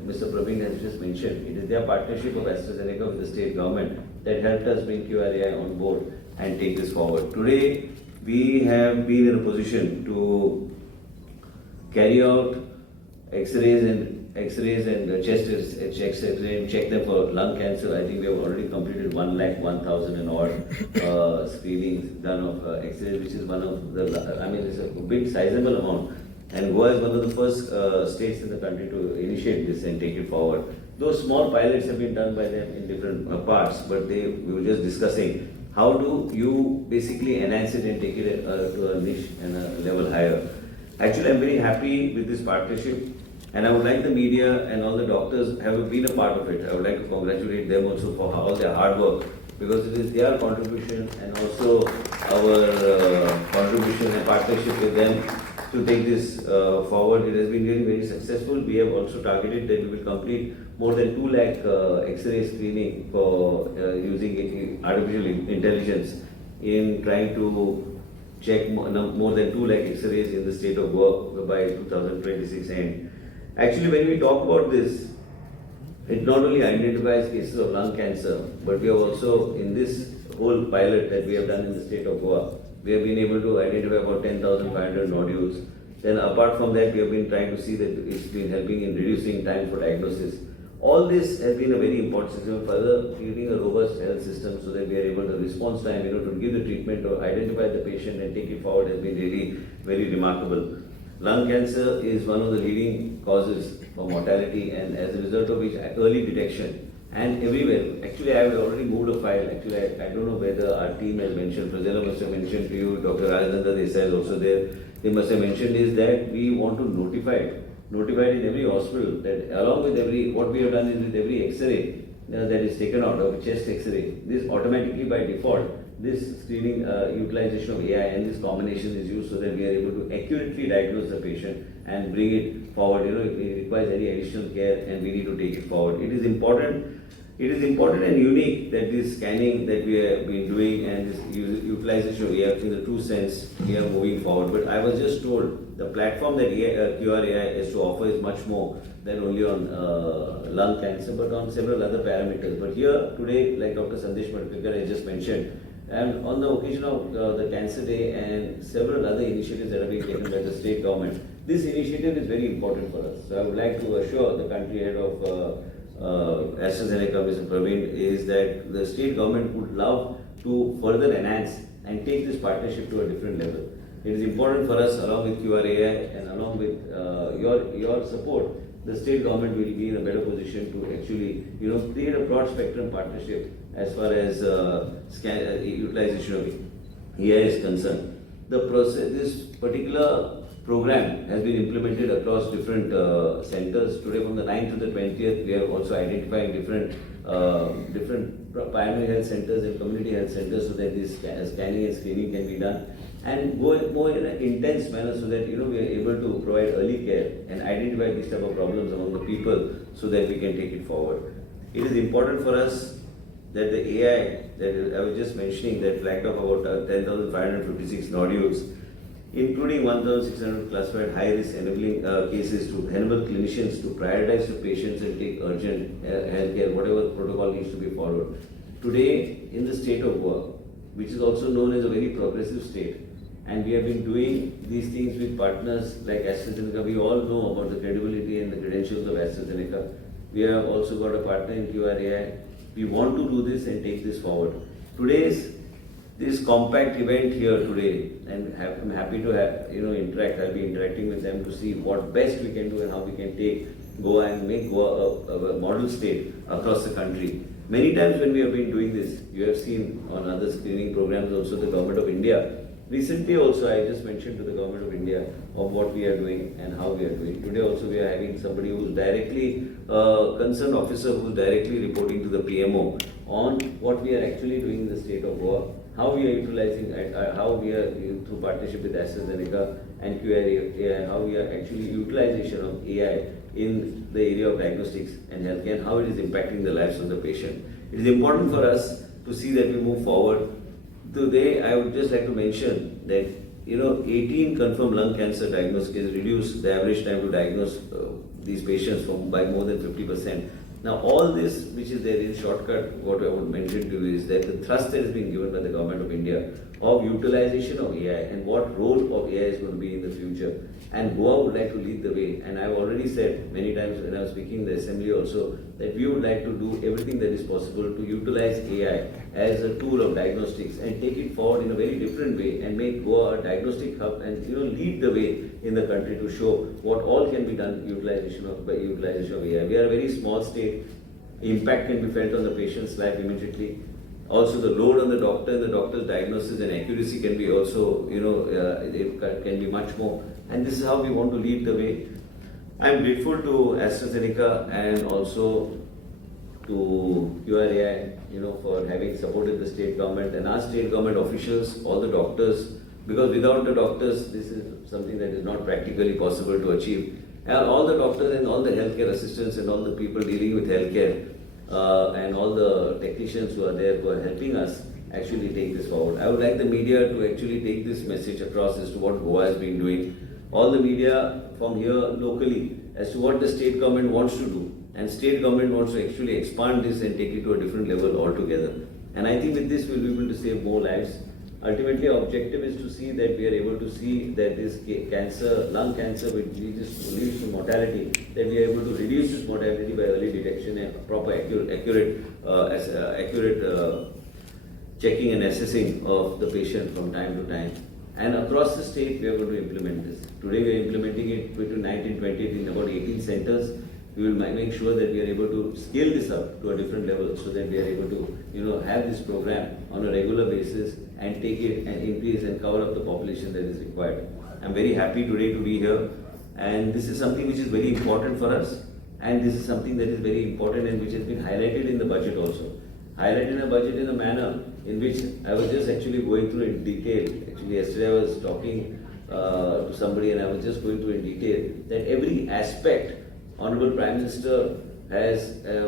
Mr. Praveen has just mentioned, it is their partnership of AstraZeneca with the state government that helped us bring QRAI on board and take this forward. Today, we have been in a position to carry out X-rays and chest X-ray and check them for lung cancer. I think we have already completed 1,01,000 and odd screenings done of X-rays, which is one of the, I mean, it's a big sizable amount. And Goa is one of the first states in the country to initiate this and take it forward. Those small pilots have been done by them in different parts, but we were just discussing how do you basically enhance it and take it to a niche and a level higher. Actually, I'm very happy with this partnership, and I would like the media and all the doctors have been a part of it. I would like to congratulate them also for all their hard work, because it is their contribution and also our contribution and partnership with them to take this forward. It has been really very successful. We have also targeted that we will complete more than 2 lakh X-ray screening for using artificial intelligence in trying to check more than 2 lakh X-rays in the state of Goa by 2026 end. Actually, when we talk about this, it not only identifies cases of lung cancer, but we have also, in this whole pilot that we have done in the state of Goa, we have been able to identify about 10,500 nodules. Then apart from that, we have been trying to see that it's been helping in reducing time for diagnosis. All this has been a very important system, further creating a robust health system so that we are able to response time, to give the treatment or identify the patient and take it forward has been really very remarkable. Lung cancer is one of the leading causes for mortality, and as a result of which early detection and everywhere. Actually, I have already moved a file. Actually, I don't know whether our team has mentioned, Prajala must have mentioned to you, Dr. Rajendra Desai is also there. They must have mentioned is that we want to notify it in every hospital that along with what we have done is with every X-ray that is taken out of chest X-ray, this automatically by default, this screening utilization of AI and this combination is used so that we are able to accurately diagnose the patient and bring it forward. If it requires any additional care and we need to take it forward. It is important and unique that this scanning that we have been doing and this utilization of AI in the true sense we are moving forward. But I was just told the platform that QRAI is to offer is much more than only on lung cancer, but on several other parameters. But here today, like Dr. Sandesh Madhukar has just mentioned, and on the occasion of the Cancer Day and several other initiatives that are being taken by the state government, this initiative is very important for us. So I would like to assure the country head of AstraZeneca, Mr. Praveen, is that the state government would love to further enhance and take this partnership to a different level. It is important for us, along with QRAI and along with your support, the state government will be in a better position to actually, create a broad spectrum partnership as far as utilization of AI is concerned. This particular program has been implemented across different centers. Today, from the 9th to the 20th, we are also identifying different primary health centers and community health centers so that this scanning and screening can be done and go more in an intense manner so that we are able to provide early care and identify these type of problems among the people so that we can take it forward. It is important for us that the AI that I was just mentioning that flagged up about 10,556 nodules, including 1,600 classified high-risk enabling cases, to enable clinicians to prioritize the patients and take urgent health care, whatever protocol needs to be followed. Today, in the state of Goa, which is also known as a very progressive state, and we have been doing these things with partners like AstraZeneca. We all know about the credibility and the credentials of AstraZeneca. We have also got a partner in QRAI. We want to do this and take this forward. This compact event here today, and I'm happy to interact. I'll be interacting with them to see what best we can do and how we can take Goa and make Goa a model state across the country. Many times when we have been doing this, you have seen on other screening programs also the Government of India. Recently also I just mentioned to the Government of India of what we are doing and how we are doing. Today also we are having somebody who is directly concerned officer who is directly reporting to the PMO on what we are actually doing in the state of Goa, how we are utilizing, how we are through partnership with AstraZeneca and QRAI, how we are actually utilization of AI in the area of diagnostics and healthcare and how it is impacting the lives of the patient. It is important for us to see that we move forward. Today, I would just like to mention that 18 confirmed lung cancer diagnosis reduce the average time to diagnose these patients by more than 50%. Now, all this, which is there in shortcut, what I would mention to you is that the thrust that is being given by the government of India of utilization of AI and what role of AI is going to be in the future. And Goa would like to lead the way. And I've already said many times when I was speaking in the assembly also that we would like to do everything that is possible to utilize AI as a tool of diagnostics and take it forward in a very different way and make Goa a diagnostic hub and lead the way in the country to show what all can be done by utilization of AI. We are a very small state. Impact can be felt on the patient's life immediately. Also, the load on the doctor and the doctor's diagnosis and accuracy can be also, it can be much more. And this is how we want to lead the way. I am grateful to AstraZeneca and also to QRAI, for having supported the state government and our state government officials, all the doctors, because without the doctors, this is something that is not practically possible to achieve. And all the doctors and all the healthcare assistants and all the people dealing with healthcare and all the technicians who are there who are helping us actually take this forward. I would like the media to actually take this message across as to what Goa has been doing. All the media from here locally as to what the state government wants to do. And state government wants to actually expand this and take it to a different level altogether. And I think with this we'll be able to save more lives. Ultimately, our objective is to see that we are able to see that this cancer, lung cancer, which leads to mortality, that we are able to reduce this mortality by early detection and proper, accurate checking and assessing of the patient from time to time. And across the state, we are going to implement this. Today, we are implementing it between 19, 20 in about 18 centers. We will make sure that we are able to scale this up to a different level so that we are able to, have this program on a regular basis and take it and increase and cover up the population that is required. I'm very happy today to be here, and this is something which is very important for us, and this is something that is very important and which has been highlighted in the budget also. Highlighted in the budget in a manner in which I was just actually going through in detail. Actually, yesterday I was talking to somebody and I was just going through in detail that every aspect Honorable Prime Minister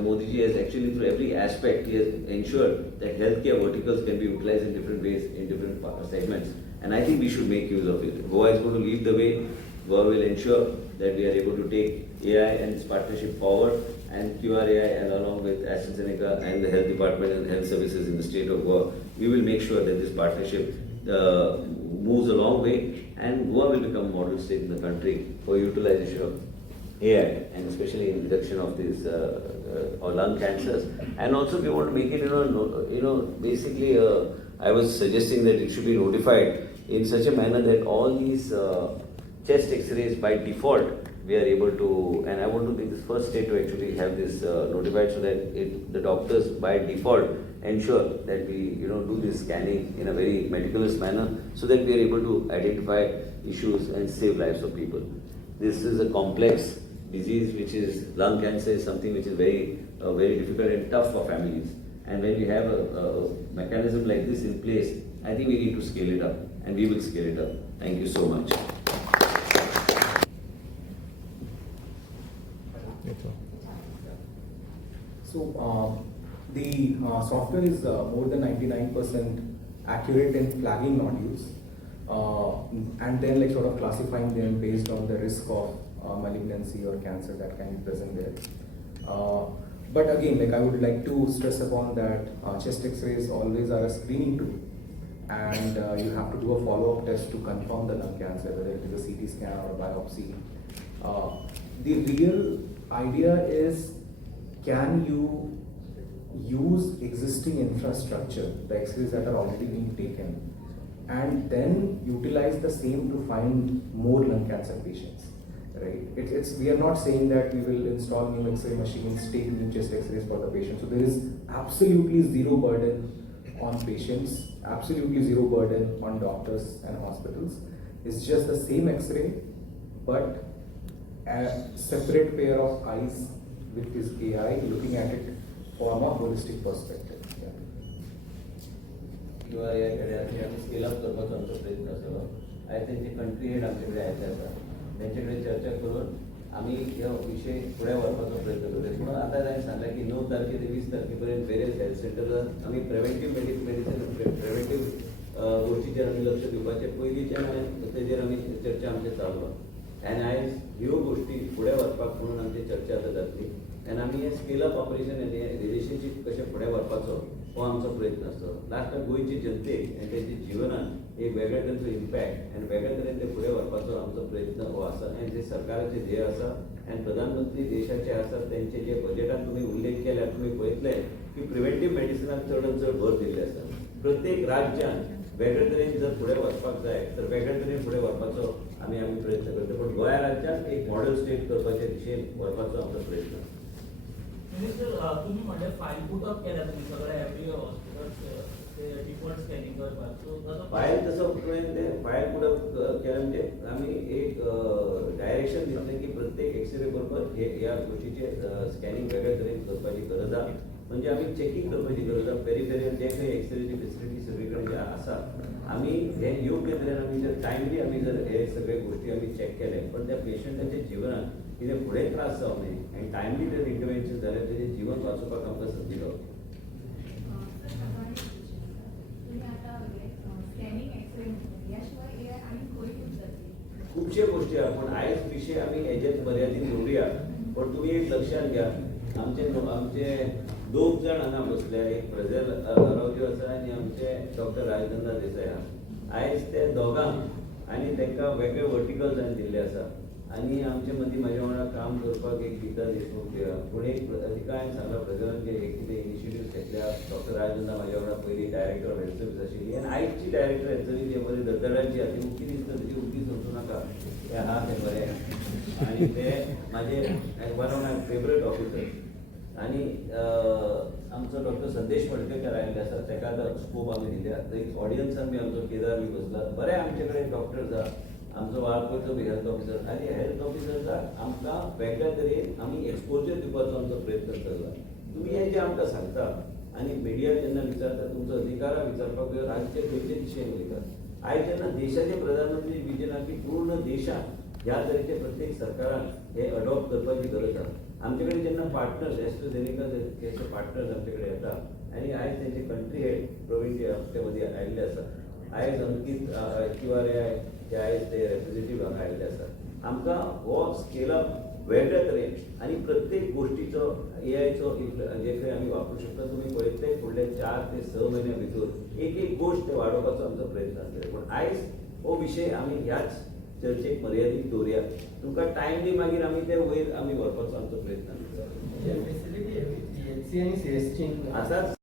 Modi ji has actually through every aspect he has ensured that healthcare verticals can be utilized in different ways, in different segments. And I think we should make use of it. Goa is going to lead the way. Goa will ensure that we are able to take AI and its partnership forward, and QRAI and along with AstraZeneca and the health department and health services in the state of Goa, we will make sure that this partnership moves a long way and Goa will become a model state in the country for utilization of AI, and especially in reduction of these or lung cancers. And also we want to make it, basically I was suggesting that it should be notified in such a manner that all these chest x-rays by default we are able to, and I want to be the first state to actually have this notified so that the doctors by default ensure that we do this scanning in a very meticulous manner so that we are able to identify issues and save lives of people. This is a complex disease, which is lung cancer, is something which is very difficult and tough for families. And when we have a mechanism like this in place, I think we need to scale it up, and we will scale it up. Thank you so much. So the software is more than 99% accurate in flagging nodules, and then sort of classifying them based on the risk of malignancy or cancer that can be present there. But again, I would like to stress upon that chest x-rays always are a screening tool, and you have to do a follow-up test to confirm the lung cancer, whether it is a CT scan or a biopsy. The real idea is, can you use existing infrastructure, the x-rays that are already being taken, and then utilize the same to find more lung cancer patients, right? We are not saying that we will install new x-ray machines, take new chest x-rays for the patient. So there is absolutely zero burden on patients, absolutely zero burden on doctors and hospitals. It's just the same x-ray, but a separate pair of eyes with this AI looking at it from a holistic perspective. Scale up करपाचो आमचो प्रयत्न आसलो. आयज तेंचे country head आमचे कडेन आयिल्ले आसा. तेंचे कडेन चर्चा करून आमी ह्यो विशय फुडें व्हरपाचो प्रयत्न करता. म्हणून आतां हांवें सांगलें की 9 तारखे ते 20 तारखे पर्यंत वेरियस हेल्थ सेंटरांत आमी प्रिव्हेंटीव मेडिसिन प्रिव्हेंटीव गोश्टीचेर आमी लक्ष दिवपाचें पयलींच्यान तेजेर आमी चर्चा आमची चालू आसा. आनी आयज ह्यो गोष्टी फुडें व्हरपाक म्हणून आमची चर्चा आतां जातली आनी आमी हे स्केल अप ऑपरेशन आनी रिलेशनशीप कशें फुडें व्हरपाचो हो आमचो प्रयत्न आसतो. लास्टाक गोंयचे जनतेक आनी तेंच्या जिवनान एक वेगळ्या तरेचो इम्पॅक्ट आनी वेगळ्या तरेन ते फुडें व्हरपाचो आमचो प्रयत्न हो आसा. आनी जे सरकाराचे ध्येय आसा आनी प्रधानमंत्री देशाचे आसात तेंचे जे बजेटान तुमी उल्लेख केल्यार तुमी पळयतले की प्रिव्हेंटीव मेडिसिनाक चड भर दिल्ले आसा. प्रत्येक राज्यान वेगळे तरेन जर फुडें वचपाक जाय तर वेगळे तरेन फुडें व्हरपाचो आमी प्रयत्न करता. पण गोंया राज्याक एक मॉडेल स्टेट करपाचे दिशेन व्हरपाचो आमचो प्रयत्न. मिनिस्टर तुम्ही म्हणजे फायल पुट अप केल्या तुम्ही सगळ्या एवरी हॉस्पिटल ते डिफॉल्ट स्कॅनिंग करपाक सो तसो फायल तसो तुवें ते फायल पुट अप केलें म्हणजे आमी एक डायरेक्शन दिसलें की प्रत्येक एक्सरे बरोबर ह्या गोष्टीचे स्कॅनिंग वेगळ्या तरेन करपाची गरज आसा. म्हणजे आमी चॅकींग करपाची गरज आसा. पेरिफेरियल जे खंय एक्सरेची फेसिलिटी सगळे कडेन जे आसा आमी हे योग्य तरेन आमी जर टायमली आमी जर हे सगळे गोष्टी आमी चॅक केले पण त्या पेशंटाच्या जिवनान कितें फुडें त्रास जावं न्हय आनी टायमली जर इंटरवेन्शन जाल्यार तेजें जीवन वाचोवपाक आमकां संदी गावता. खुबशे गोष्टी आहा पण आयज विशय आमी हेजेच मर्यादीत दवरुया. पण तुमी एक लक्षात घ्या आमचे 2 जाण हांगा बसल्या. एक प्रज्वल रावजी आसा आनी आमचे डॉक्टर राजनंदा देसाई आहा. आयज ते दोगांक आनी तांकां वेगळे वर्टिकल जावन दिल्ले आसा. आनी आमचे मदीं म्हाज्या वांगडा काम करपाक एक गीता देशमुख पूण एक तिका हांवें सांगलां प्रज्वलन जे एक कितें इनिशिएटीव्ह घेतल्या. डॉक्टर राजनंदा म्हाज्या वांगडा पयलीं डायरेक्टर ऑफ हेल्थ सर्वीस आशिल्ली आनी आयजची डायरेक्टर हेल्थ सर्वीस जे बरी धडधडाची आहा ती उक्ती दिसता तेजी उक्ती समजूं नाका. ते आहा ते बरें आनी ते म्हाजे one of my favourite officer. आनी आमचो डॉक्टर संदेश मडकयकर आयिल्ले आसा ताका आतां स्कोप आमी दिल्या. एक ऑडियन्सान बी आमचो केदार बी बसला. बरे आमचे कडेन डॉक्टर्स आहा. आमचो वाळपयचो बी हेल्थ ऑफिसर आनी हेल्थ ऑफिसर्साक आमकां वेगळ्या तरेन आमी एक्सपोजर दिवपाचो आमचो प्रयत्न करता. तुमी हे जे आमकां सांगता आनी मिडिया जेन्ना विचारता तुमचो अधिकारा विचारपाक राज्य खंयचे दिशेन वयता. आयज जेन्ना देशाचे प्रधानमंत्री विजन आहा की पूर्ण देशान ह्या तरेचे प्रत्येक सरकारान हे अडॉप्ट करपाची गरज आहा. आमचे कडेन जेन्ना पार्टनर्स एस्ट्राझेनेका हे पार्टनर्स आमचे कडेन येता आनी आयज तेंचे कंट्री हेड प्रवीण जे आमचे मदीं आयिल्ले आसा. आयज अंकीत QRAI जे आयज ते रेप्रेझेंटेटीव हांगा आयिल्ले आसा. आमकां हो स्केल अप वेगळ्या तरेन आनी प्रत्येक गोष्टीचो AIचो जे खंय आमी वापरूं शकता. तुमी पळयतले फुडले 4 ते 6 म्हयन्या भितर एक गोश्ट ते वाडोवपाचो आमचो प्रयत्न आसतले. पण आयज हो विशय आमी ह्याच चर्चेक मर्यादीत दवरुया. तुमकां टायमली मागीर आमी ते वयर आमी व्हरपाचो आमचो प्रयत्न आसा. फेसिलिटी PHC आणि CSC आताच